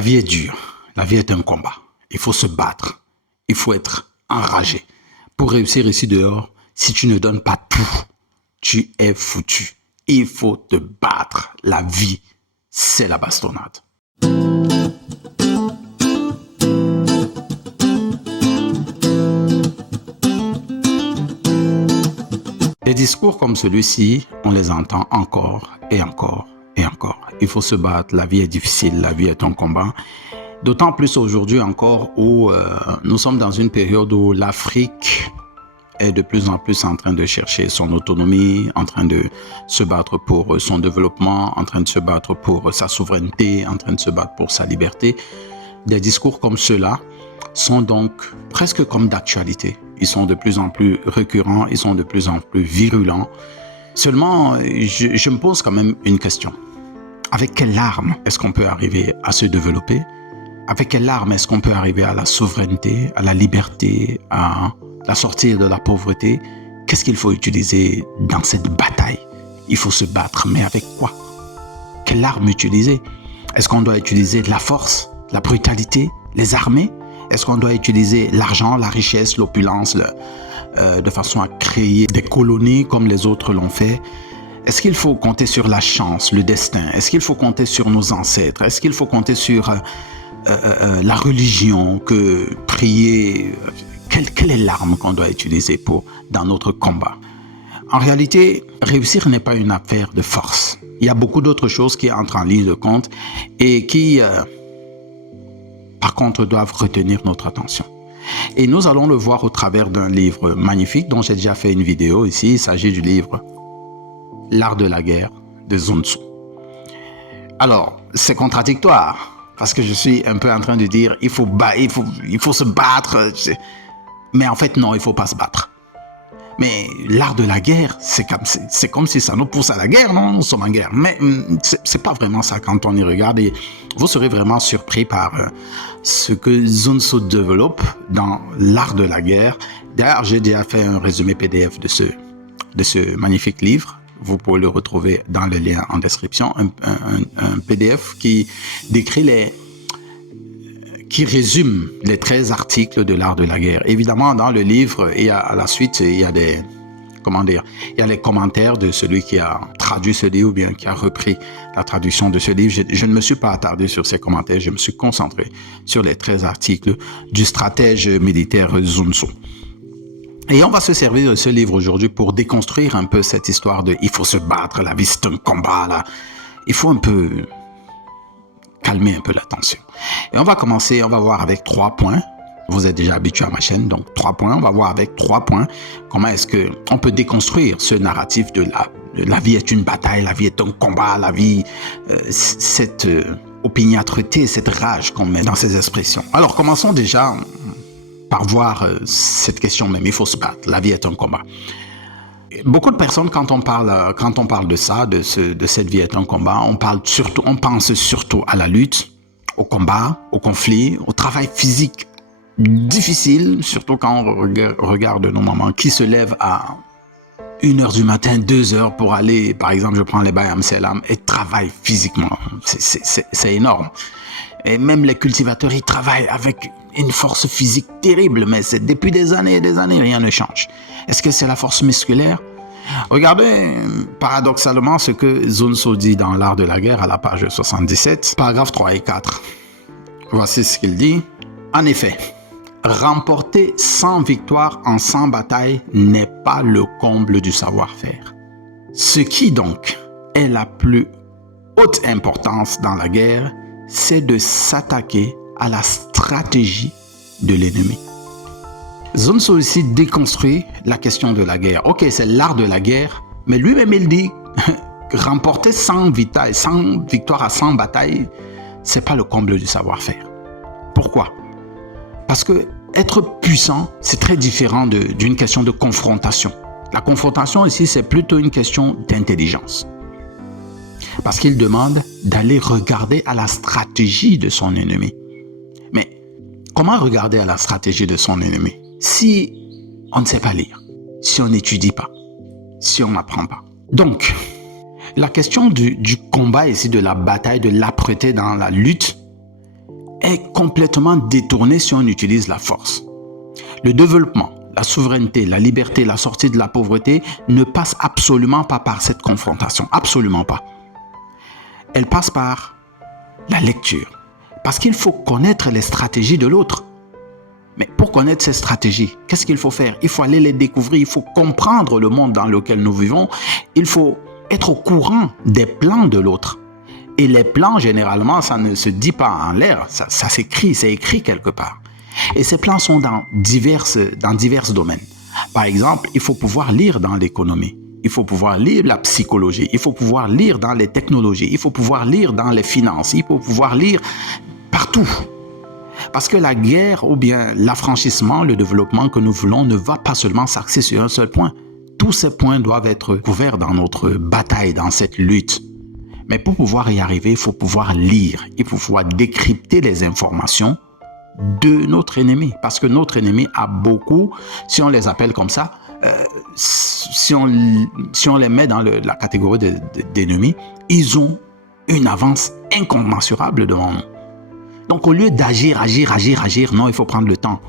La vie est dure. La vie est un combat. Il faut se battre. Il faut être enragé. Pour réussir ici dehors, si tu ne donnes pas tout, tu es foutu. Il faut te battre. La vie, c'est la bastonnade. Des discours comme celui-ci, on les entend encore et encore et encore. Il faut se battre, la vie est difficile, la vie est un combat. D'autant plus aujourd'hui encore où nous sommes dans une période où l'Afrique est de plus en plus en train de chercher son autonomie, en train de se battre pour son développement, en train de se battre pour sa souveraineté, en train de se battre pour sa liberté. Des discours comme ceux-là sont donc presque comme d'actualité. Ils sont de plus en plus récurrents, ils sont de plus en plus virulents. Seulement, je me pose quand même une question. Avec quelle arme est-ce qu'on peut arriver à se développer? Avec quelle arme est-ce qu'on peut arriver à la souveraineté, à la liberté, à la sortir de la pauvreté? Qu'est-ce qu'il faut utiliser dans cette bataille? Il faut se battre, mais avec quoi? Quelle arme utiliser? Est-ce qu'on doit utiliser la force, la brutalité, les armées? Est-ce qu'on doit utiliser l'argent, la richesse, l'opulence de façon à créer des colonies comme les autres l'ont fait? Est-ce qu'il faut compter sur la chance, le destin? Est-ce qu'il faut compter sur nos ancêtres? Est-ce qu'il faut compter sur la religion, que prier? Quelle est l'arme qu'on doit utiliser dans notre combat? En réalité, réussir n'est pas une affaire de force. Il y a beaucoup d'autres choses qui entrent en ligne de compte et qui, par contre, doivent retenir notre attention. Et nous allons le voir au travers d'un livre magnifique dont j'ai déjà fait une vidéo ici. Il s'agit du livre L'art de la guerre de Sun Tzu. Alors, c'est contradictoire parce que je suis un peu en train de dire il faut se battre. Mais en fait, non, il ne faut pas se battre. Mais l'art de la guerre, c'est comme si ça nous pousse à la guerre, non? Nous sommes en guerre. Mais c'est pas vraiment ça quand on y regarde. Et vous serez vraiment surpris par ce que Sun Tzu développe dans l'art de la guerre. D'ailleurs, j'ai déjà fait un résumé PDF de ce magnifique livre. Vous pouvez le retrouver dans le lien en description. Un PDF qui décrit qui résume les 13 articles de l'art de la guerre. Évidemment, dans le livre, à la suite, il y a les commentaires de celui qui a traduit ce livre ou bien qui a repris la traduction de ce livre. Je ne me suis pas attardé sur ces commentaires, je me suis concentré sur les 13 articles du stratège militaire Sun Tzu. Et on va se servir de ce livre aujourd'hui pour déconstruire un peu cette histoire de « il faut se battre, la vie c'est un combat ». Là. Il faut un peu calmer un peu la tension. Et on va commencer, on va voir avec 3 points. Vous êtes déjà habitué à ma chaîne, donc 3 points. On va voir avec 3 points comment est-ce qu'on peut déconstruire ce narratif de la vie est une bataille, la vie est un combat, la vie, cette opiniâtreté, cette rage qu'on met dans ces expressions. Alors commençons déjà par voir cette question même, il faut se battre, la vie est un combat. Beaucoup de personnes, quand on parle de ça, de cette vie est un combat, on pense surtout à la lutte, au combat, au conflit, au travail physique difficile, surtout quand on regarde nos mamans qui se lèvent à 1h du matin, 2h pour aller, par exemple, je prends les Bayam Selam et travaillent physiquement. C'est énorme. Et même les cultivateurs, ils travaillent avec une force physique terrible, mais c'est depuis des années et des années, rien ne change. Est-ce que c'est la force musculaire? Regardez paradoxalement ce que Sun Tzu dit dans l'art de la guerre à la page 77, paragraphes 3 et 4. Voici ce qu'il dit. En effet, remporter 100 victoires en 100 batailles n'est pas le comble du savoir-faire. Ce qui donc est la plus haute importance dans la guerre, c'est de s'attaquer à la stratégie de l'ennemi. Sun Tzu ici déconstruit la question de la guerre. Ok, c'est l'art de la guerre, mais lui-même il dit remporter 100 victoires à 100 batailles, c'est pas le comble du savoir-faire. Pourquoi? Parce que être puissant, c'est très différent d'une question de confrontation. La confrontation ici, c'est plutôt une question d'intelligence. Parce qu'il demande d'aller regarder à la stratégie de son ennemi. Mais comment regarder à la stratégie de son ennemi si on ne sait pas lire, si on n'étudie pas, si on n'apprend pas? Donc, la question du combat ici, de la bataille, de l'âpreté dans la lutte, est complètement détourné si on utilise la force. Le développement, la souveraineté, la liberté, la sortie de la pauvreté ne passe absolument pas par cette confrontation. Absolument pas. Elle passe par la lecture. Parce qu'il faut connaître les stratégies de l'autre. Mais pour connaître ces stratégies, qu'est-ce qu'il faut faire? Il faut aller les découvrir, il faut comprendre le monde dans lequel nous vivons. Il faut être au courant des plans de l'autre. Et les plans, généralement, ça ne se dit pas en l'air, ça s'écrit, c'est écrit quelque part. Et ces plans sont dans divers domaines. Par exemple, il faut pouvoir lire dans l'économie. Il faut pouvoir lire la psychologie. Il faut pouvoir lire dans les technologies. Il faut pouvoir lire dans les finances. Il faut pouvoir lire partout. Parce que la guerre ou bien l'affranchissement, le développement que nous voulons ne va pas seulement s'axer sur un seul point. Tous ces points doivent être couverts dans notre bataille, dans cette lutte. Mais pour pouvoir y arriver, il faut pouvoir lire. Il faut pouvoir décrypter les informations de notre ennemi. Parce que notre ennemi a beaucoup, si on les appelle comme ça, si on les met dans la catégorie d'ennemis, ils ont une avance incommensurable devant nous. Donc au lieu d'agir, non, il faut prendre le temps.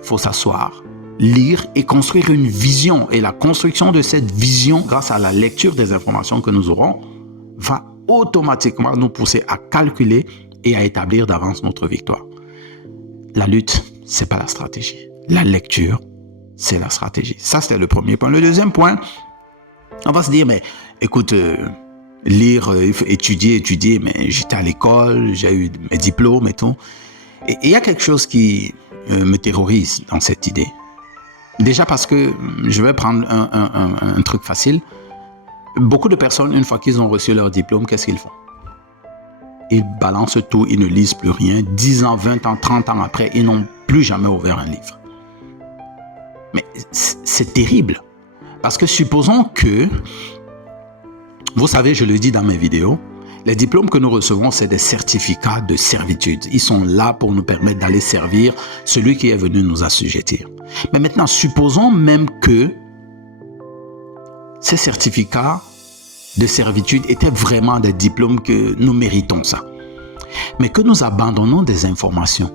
Il faut s'asseoir, lire et construire une vision. Et la construction de cette vision, grâce à la lecture des informations que nous aurons, va automatiquement nous pousser à calculer et à établir d'avance notre victoire. La lutte, c'est pas la stratégie. La lecture, c'est la stratégie. Ça, c'était le premier point. Le deuxième point, on va se dire, mais écoute, lire, étudier, mais j'étais à l'école, j'ai eu mes diplômes et tout. Et il y a quelque chose qui me terrorise dans cette idée. Déjà parce que, je vais prendre un truc facile. Beaucoup de personnes, une fois qu'ils ont reçu leur diplôme, qu'est-ce qu'ils font? Ils balancent tout, ils ne lisent plus rien. 10 ans, 20 ans, 30 ans après, ils n'ont plus jamais ouvert un livre. Mais c'est terrible. Parce que supposons que, vous savez, je le dis dans mes vidéos, les diplômes que nous recevons, c'est des certificats de servitude. Ils sont là pour nous permettre d'aller servir celui qui est venu nous assujettir. Mais maintenant, supposons même que ces certificats de servitude étaient vraiment des diplômes que nous méritons ça. Mais que nous abandonnons des informations,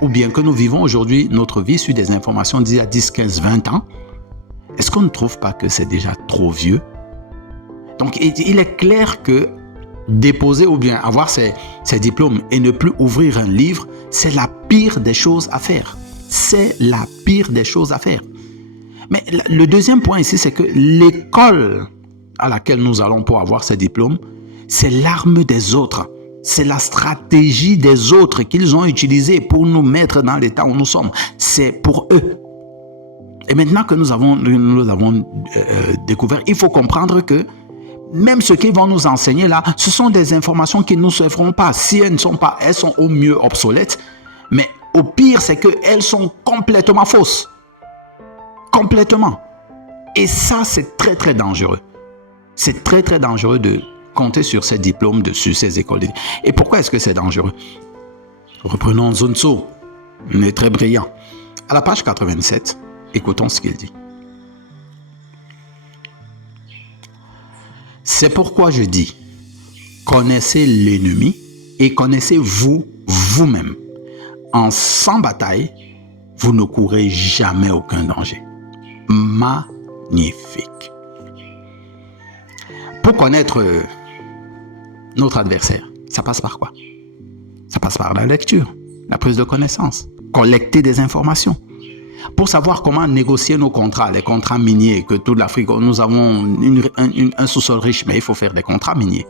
ou bien que nous vivons aujourd'hui notre vie sur des informations d'il y a 10, 15, 20 ans, est-ce qu'on ne trouve pas que c'est déjà trop vieux? Donc, il est clair que déposer ou bien avoir ces diplômes et ne plus ouvrir un livre, c'est la pire des choses à faire. C'est la pire des choses à faire. Mais le deuxième point ici, c'est que l'école à laquelle nous allons pour avoir ces diplômes, c'est l'arme des autres. C'est la stratégie des autres qu'ils ont utilisée pour nous mettre dans l'état où nous sommes. C'est pour eux. Et maintenant que nous avons découvert, il faut comprendre que même ce qu'ils vont nous enseigner là, ce sont des informations qui ne nous serviront pas. Si elles ne sont pas, elles sont au mieux obsolètes. Mais au pire, c'est qu'elles sont complètement fausses. Complètement. Et ça, c'est très, très dangereux. C'est très, très dangereux de compter sur ces diplômes, sur ces écoles. Et pourquoi est-ce que c'est dangereux? Reprenons Sun Tzu. Il est très brillant. À la page 87, écoutons ce qu'il dit. C'est pourquoi je dis, connaissez l'ennemi et connaissez-vous vous-même. En sans bataille, vous ne courez jamais aucun danger. Magnifique. Pour connaître notre adversaire, ça passe par quoi? Ça passe par la lecture, la prise de connaissance, collecter des informations. Pour savoir comment négocier nos contrats, les contrats miniers, que toute l'Afrique, nous avons un sous-sol riche, mais il faut faire des contrats miniers.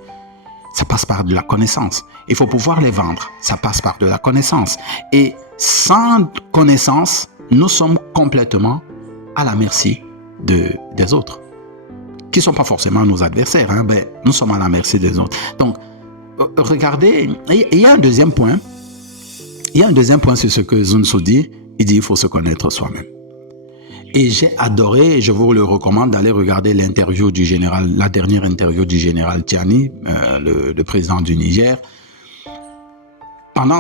Ça passe par de la connaissance. Il faut pouvoir les vendre. Ça passe par de la connaissance. Et sans connaissance, nous sommes complètement à la merci des autres, qui ne sont pas forcément nos adversaires. Mais nous sommes à la merci des autres. Donc, regardez, il y a un deuxième point. Il y a un deuxième point sur ce que Sun Tzu dit. Il dit qu'il faut se connaître soi-même. Et j'ai adoré, et je vous le recommande, d'aller regarder l'interview du général, la dernière interview du général Tiani, le président du Niger.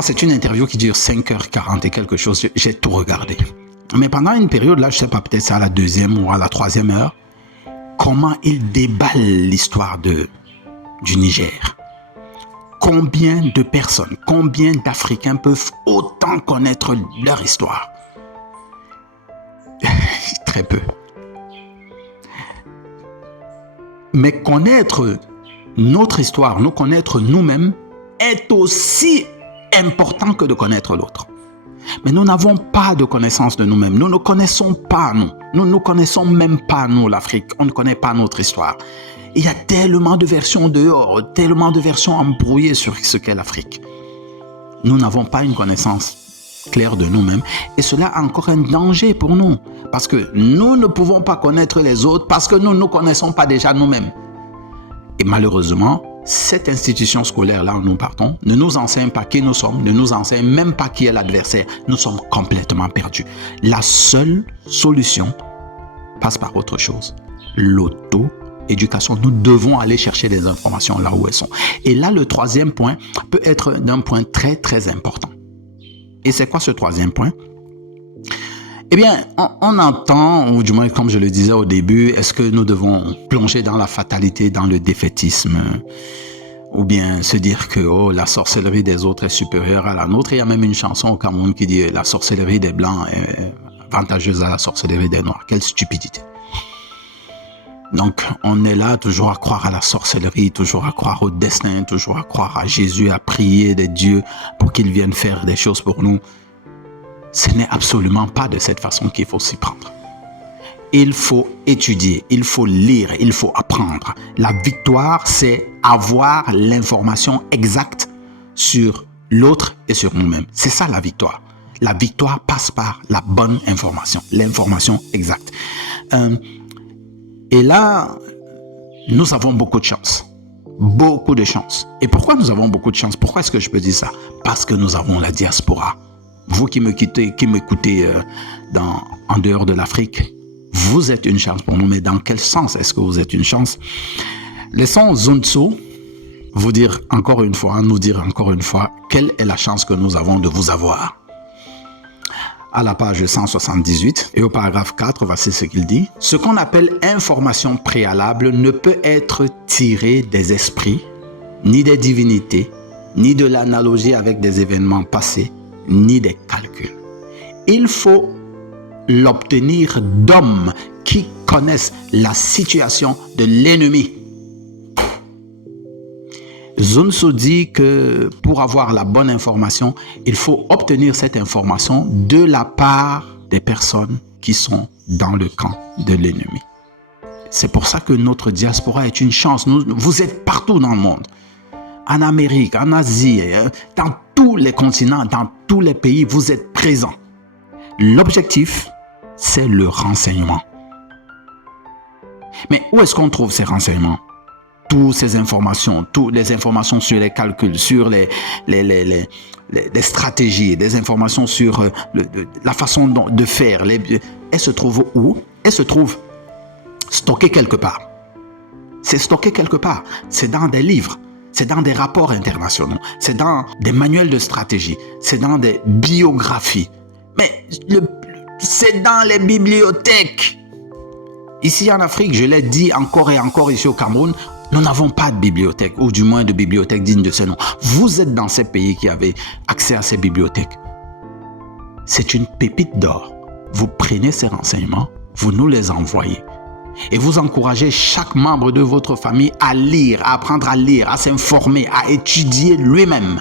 C'est une interview qui dure 5h40 et quelque chose. J'ai tout regardé. Mais pendant une période, là, je ne sais pas, peut-être c'est à la 2e ou à la 3e heure, comment il déballe l'histoire du Niger. combien de personnes, combien d'Africains peuvent autant connaître leur histoire? Très peu. Mais connaître notre histoire, nous connaître nous-mêmes, est aussi important que de connaître l'autre. Mais nous n'avons pas de connaissance de nous-mêmes. Nous ne connaissons pas nous. Nous ne connaissons même pas nous, l'Afrique. On ne connaît pas notre histoire. Il y a tellement de versions dehors, tellement de versions embrouillées sur ce qu'est l'Afrique. Nous n'avons pas une connaissance claire de nous-mêmes. Et cela a encore un danger pour nous. Parce que nous ne pouvons pas connaître les autres parce que nous ne nous connaissons pas déjà nous-mêmes. Et malheureusement, cette institution scolaire-là où nous partons ne nous enseigne pas qui nous sommes, ne nous enseigne même pas qui est l'adversaire. Nous sommes complètement perdus. La seule solution passe par autre chose. L'auto-éducation. Nous devons aller chercher les informations là où elles sont. Et là, le troisième point peut être d'un point très, très important. Et c'est quoi ce troisième point? Eh bien, on entend, ou du moins comme je le disais au début, est-ce que nous devons plonger dans la fatalité, dans le défaitisme, ou bien se dire que la sorcellerie des autres est supérieure à la nôtre? Il y a même une chanson au Cameroun qui dit la sorcellerie des Blancs est avantageuse à la sorcellerie des Noirs. Quelle stupidité! Donc, on est là toujours à croire à la sorcellerie, toujours à croire au destin, toujours à croire à Jésus, à prier des dieux pour qu'ils viennent faire des choses pour nous. Ce n'est absolument pas de cette façon qu'il faut s'y prendre. Il faut étudier, il faut lire, il faut apprendre. La victoire, c'est avoir l'information exacte sur l'autre et sur nous-mêmes. C'est ça la victoire. La victoire passe par la bonne information, l'information exacte. Et là, nous avons beaucoup de chance. Beaucoup de chance. Et pourquoi nous avons beaucoup de chance? Pourquoi est-ce que je peux dire ça? Parce que nous avons la diaspora. Vous qui m'écoutez en dehors de l'Afrique, vous êtes une chance pour nous. Mais dans quel sens est-ce que vous êtes une chance? Laissons Sun Tzu nous dire encore une fois, quelle est la chance que nous avons de vous avoir. À la page 178 et au paragraphe 4, voici ce qu'il dit. Ce qu'on appelle information préalable ne peut être tiré des esprits, ni des divinités, ni de l'analogie avec des événements passés, ni des calculs. Il faut l'obtenir d'hommes qui connaissent la situation de l'ennemi. Sun Tzu dit que pour avoir la bonne information, il faut obtenir cette information de la part des personnes qui sont dans le camp de l'ennemi. C'est pour ça que notre diaspora est une chance. Vous êtes partout dans le monde. En Amérique, en Asie, dans tous les continents, dans tous les pays, vous êtes présents. L'objectif, c'est le renseignement. Mais où est-ce qu'on trouve ces renseignements? Toutes ces informations, toutes les informations sur les calculs, sur les stratégies, des informations sur la façon de faire, elles se trouvent où? Elles se trouvent stockées quelque part. C'est stocké quelque part. C'est dans des livres. C'est dans des rapports internationaux, c'est dans des manuels de stratégie, c'est dans des biographies. Mais c'est dans les bibliothèques. Ici en Afrique, je l'ai dit encore et encore ici au Cameroun, nous n'avons pas de bibliothèque, ou du moins de bibliothèque digne de ce nom. Vous êtes dans ces pays qui avaient accès à ces bibliothèques. C'est une pépite d'or. Vous prenez ces renseignements, vous nous les envoyez. Et vous encouragez chaque membre de votre famille à lire, à apprendre à lire, à s'informer, à étudier lui-même.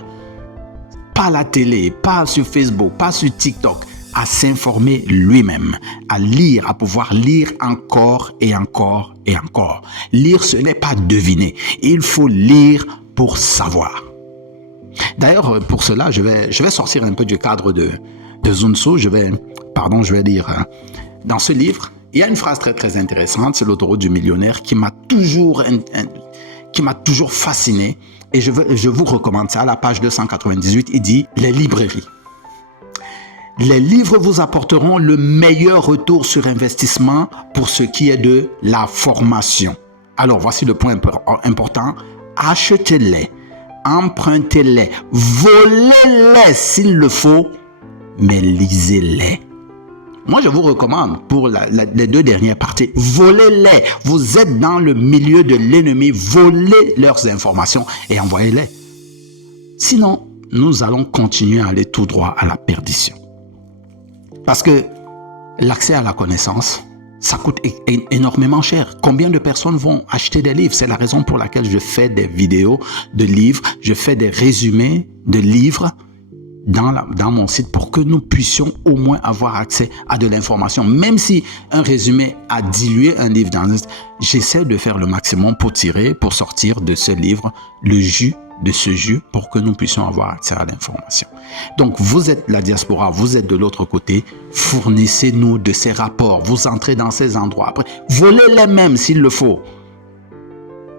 Pas à la télé, pas sur Facebook, pas sur TikTok, à s'informer lui-même, à lire, à pouvoir lire encore et encore et encore. Lire, ce n'est pas deviner. Il faut lire pour savoir. D'ailleurs, pour cela, je vais sortir un peu du cadre de Sun Tzu. Je vais lire dans ce livre. Il y a une phrase très très intéressante, c'est l'autoroute du millionnaire qui m'a toujours fasciné et je vous recommande ça. À la page 298, il dit « Les librairies. Les livres vous apporteront le meilleur retour sur investissement pour ce qui est de la formation. » Alors voici le point important. Achetez-les, empruntez-les, volez-les s'il le faut, mais lisez-les. Moi, je vous recommande pour les deux dernières parties, volez-les. Vous êtes dans le milieu de l'ennemi, volez leurs informations et envoyez-les. Sinon, nous allons continuer à aller tout droit à la perdition. Parce que l'accès à la connaissance, ça coûte énormément cher. Combien de personnes vont acheter des livres? C'est la raison pour laquelle je fais des vidéos de livres, je fais des résumés de livres dans mon site pour que nous puissions au moins avoir accès à de l'information. Même si un résumé a dilué un livre j'essaie de faire le maximum pour sortir de ce livre le jus de ce jus pour que nous puissions avoir accès à l'information. Donc, vous êtes la diaspora, vous êtes de l'autre côté, fournissez-nous de ces rapports, vous entrez dans ces endroits, après, volez-les même s'il le faut.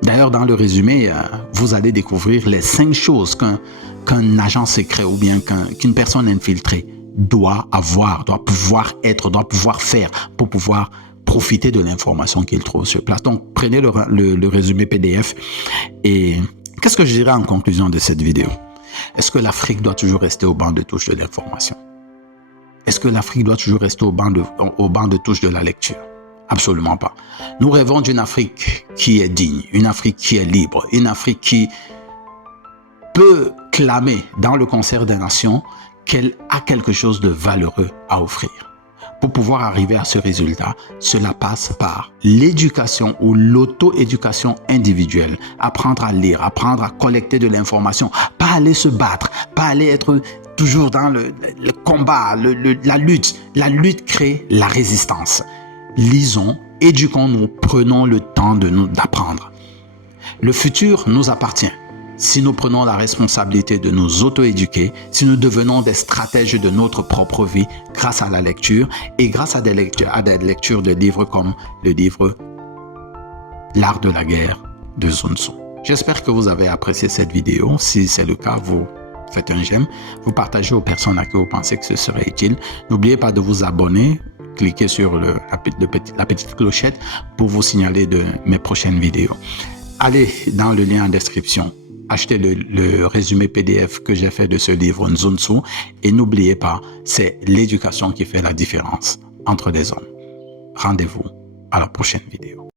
D'ailleurs, dans le résumé, vous allez découvrir les 5 choses qu'un agent secret ou bien qu'une personne infiltrée doit avoir, doit pouvoir être, doit pouvoir faire pour pouvoir profiter de l'information qu'il trouve sur place. Donc, prenez le résumé PDF et qu'est-ce que je dirais en conclusion de cette vidéo? Est-ce que l'Afrique doit toujours rester au banc de touche de l'information? Est-ce que l'Afrique doit toujours rester au banc de touche de la lecture? Absolument pas. Nous rêvons d'une Afrique qui est digne, une Afrique qui est libre, une Afrique qui peut clamer dans le concert des nations qu'elle a quelque chose de valeureux à offrir. Pour pouvoir arriver à ce résultat, cela passe par l'éducation ou l'auto-éducation individuelle. Apprendre à lire, apprendre à collecter de l'information, pas aller se battre, pas aller être toujours dans le combat, la lutte. La lutte crée la résistance. Lisons, éduquons-nous, prenons le temps d'apprendre. Le futur nous appartient. Si nous prenons la responsabilité de nous auto-éduquer, si nous devenons des stratèges de notre propre vie grâce à la lecture et grâce à des lectures de livres comme le livre L'art de la guerre de Sun Tzu. J'espère que vous avez apprécié cette vidéo. Si c'est le cas, vous faites un j'aime, vous partagez aux personnes à qui vous pensez que ce serait utile. N'oubliez pas de vous abonner, cliquez sur la petite clochette pour vous signaler de mes prochaines vidéos. Allez dans le lien en description. Achetez le résumé PDF que j'ai fait de ce livre Sun Tzu et n'oubliez pas, c'est l'éducation qui fait la différence entre les hommes. Rendez-vous à la prochaine vidéo.